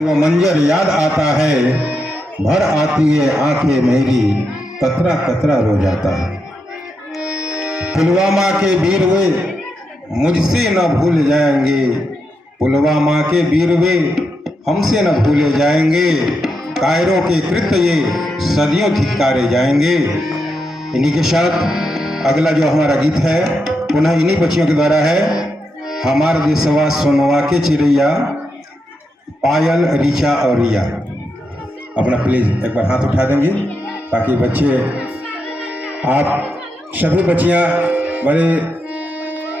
वो मंजर याद आता है, भर आती है आंखें मेरी, कतरा कतरा रो जाता है। पुलवामा के वीर वे मुझसे न भूल जाएंगे, पुलवामा के वीर वे हमसे न भूले जाएंगे। कायरों के कृत्य ये सदियों धिक्कारे जाएंगे। इन्हीं के साथ अगला जो हमारा गीत है पुनः इन्हीं बच्चियों के द्वारा है। हमार देशवा सोनवा के चिड़ैया, पायल, ऋचा और रिया। अपना प्लीज एक बार हाथ उठा देंगे ताकि बच्चे, आप सभी बच्चियां बड़े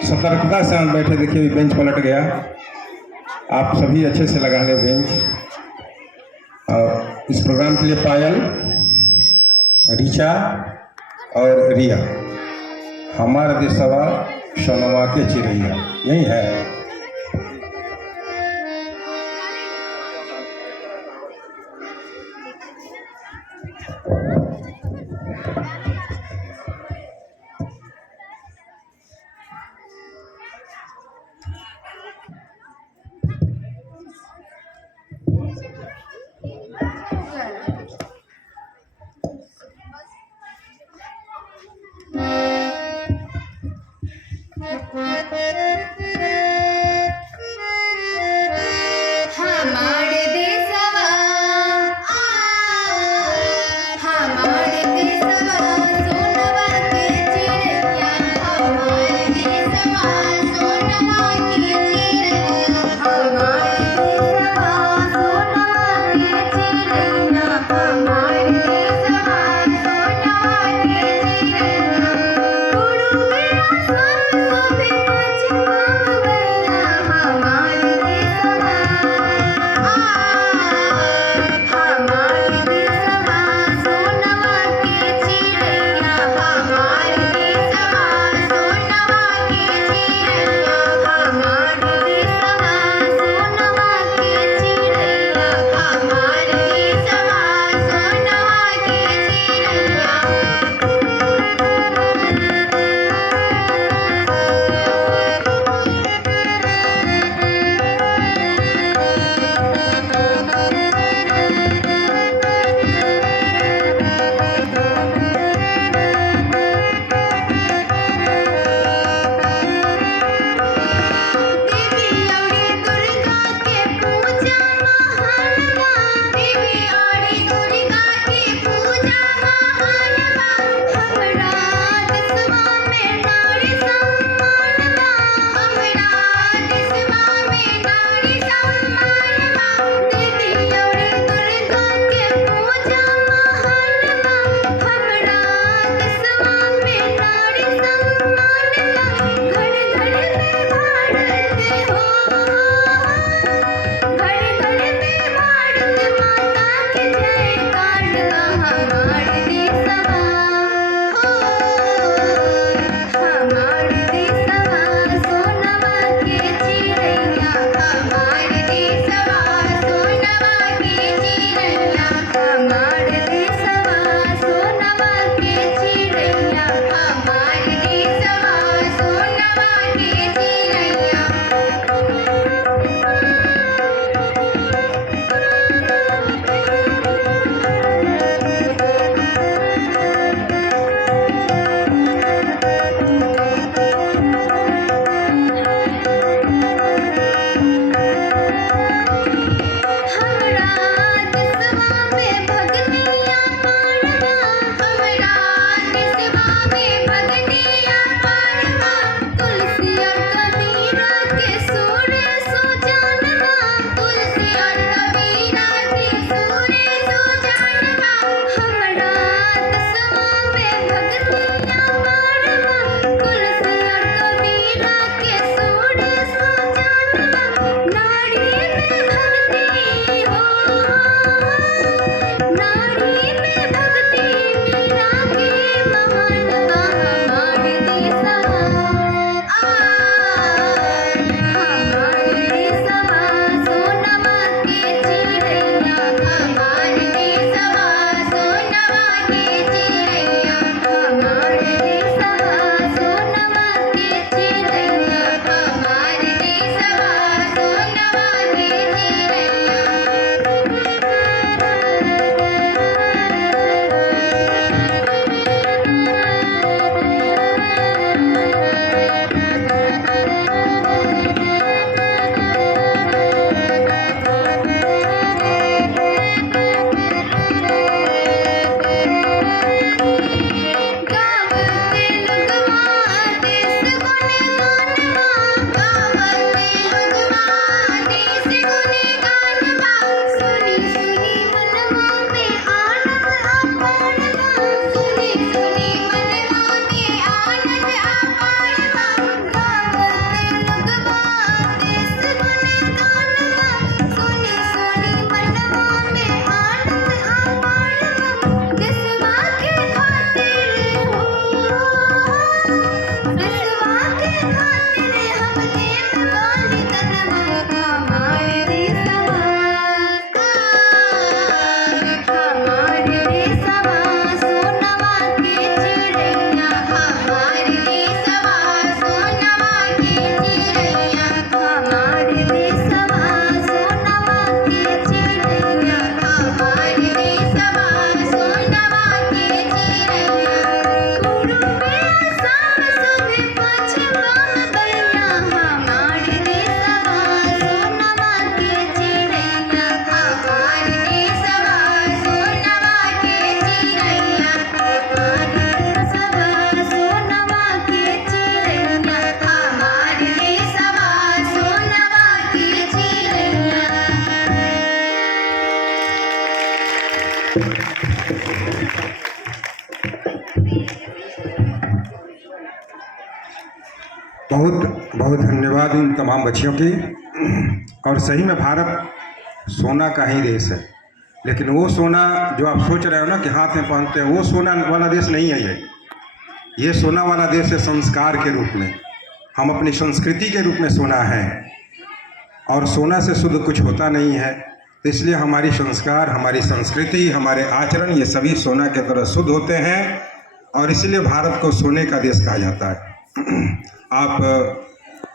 सतर्कता से बैठे। देखिए बेंच पलट गया, आप सभी अच्छे से लगा लें बेंच। और इस प्रोग्राम के लिए पायल, ऋचा और रिया, हमारा देशवा सोनवा के चिड़ैया, यही है। बहुत बहुत धन्यवाद उन तमाम बच्चियों की। और सही में भारत सोना का ही देश है, लेकिन वो सोना जो आप सोच रहे हो ना कि हाथ में पहनते हैं, वो सोना वाला देश नहीं है ये सोना वाला देश है संस्कार के रूप में। हम अपनी संस्कृति के रूप में सोना है, और सोना से शुद्ध कुछ होता नहीं है। तो इसलिए हमारी संस्कार, हमारी संस्कृति, हमारे आचरण, ये सभी सोना के तरह शुद्ध होते हैं, और इसलिए भारत को सोने का देश कहा जाता है। आप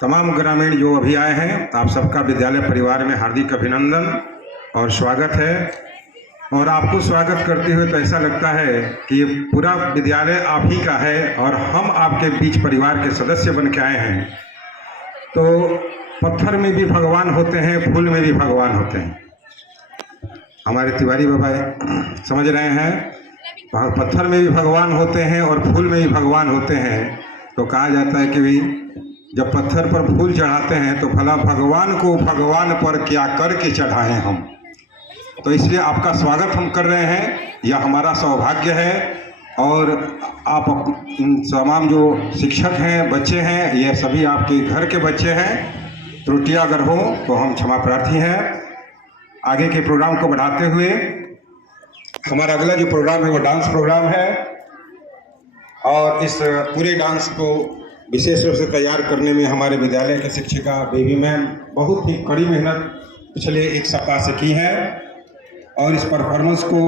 तमाम ग्रामीण जो अभी आए हैं, आप सबका विद्यालय परिवार में हार्दिक अभिनंदन और स्वागत है। और आपको स्वागत करते हुए तो ऐसा लगता है कि ये पूरा विद्यालय आप ही का है, और हम आपके बीच परिवार के सदस्य बन के आए हैं। तो पत्थर में भी भगवान होते हैं, फूल में भी भगवान होते हैं। हमारे तिवारी बाबा समझ रहे हैं, पत्थर में भी भगवान होते हैं और फूल में भी भगवान होते हैं। तो कहा जाता है कि भाई जब पत्थर पर फूल चढ़ाते हैं तो भला भगवान को भगवान पर क्या करके चढ़ाएं हम। तो इसलिए आपका स्वागत हम कर रहे हैं, यह हमारा सौभाग्य है। और आप इन तमाम जो शिक्षक हैं, बच्चे हैं, ये सभी आपके घर के बच्चे हैं। त्रुटियां अगर हो तो हम क्षमा प्रार्थी हैं। आगे के प्रोग्राम को बढ़ाते हुए हमारा अगला जो प्रोग्राम है वो डांस प्रोग्राम है, और इस पूरे डांस को विशेष रूप से तैयार करने में हमारे विद्यालय के शिक्षिका बेबी मैम बहुत ही कड़ी मेहनत पिछले एक सप्ताह से की है, और इस परफॉर्मेंस को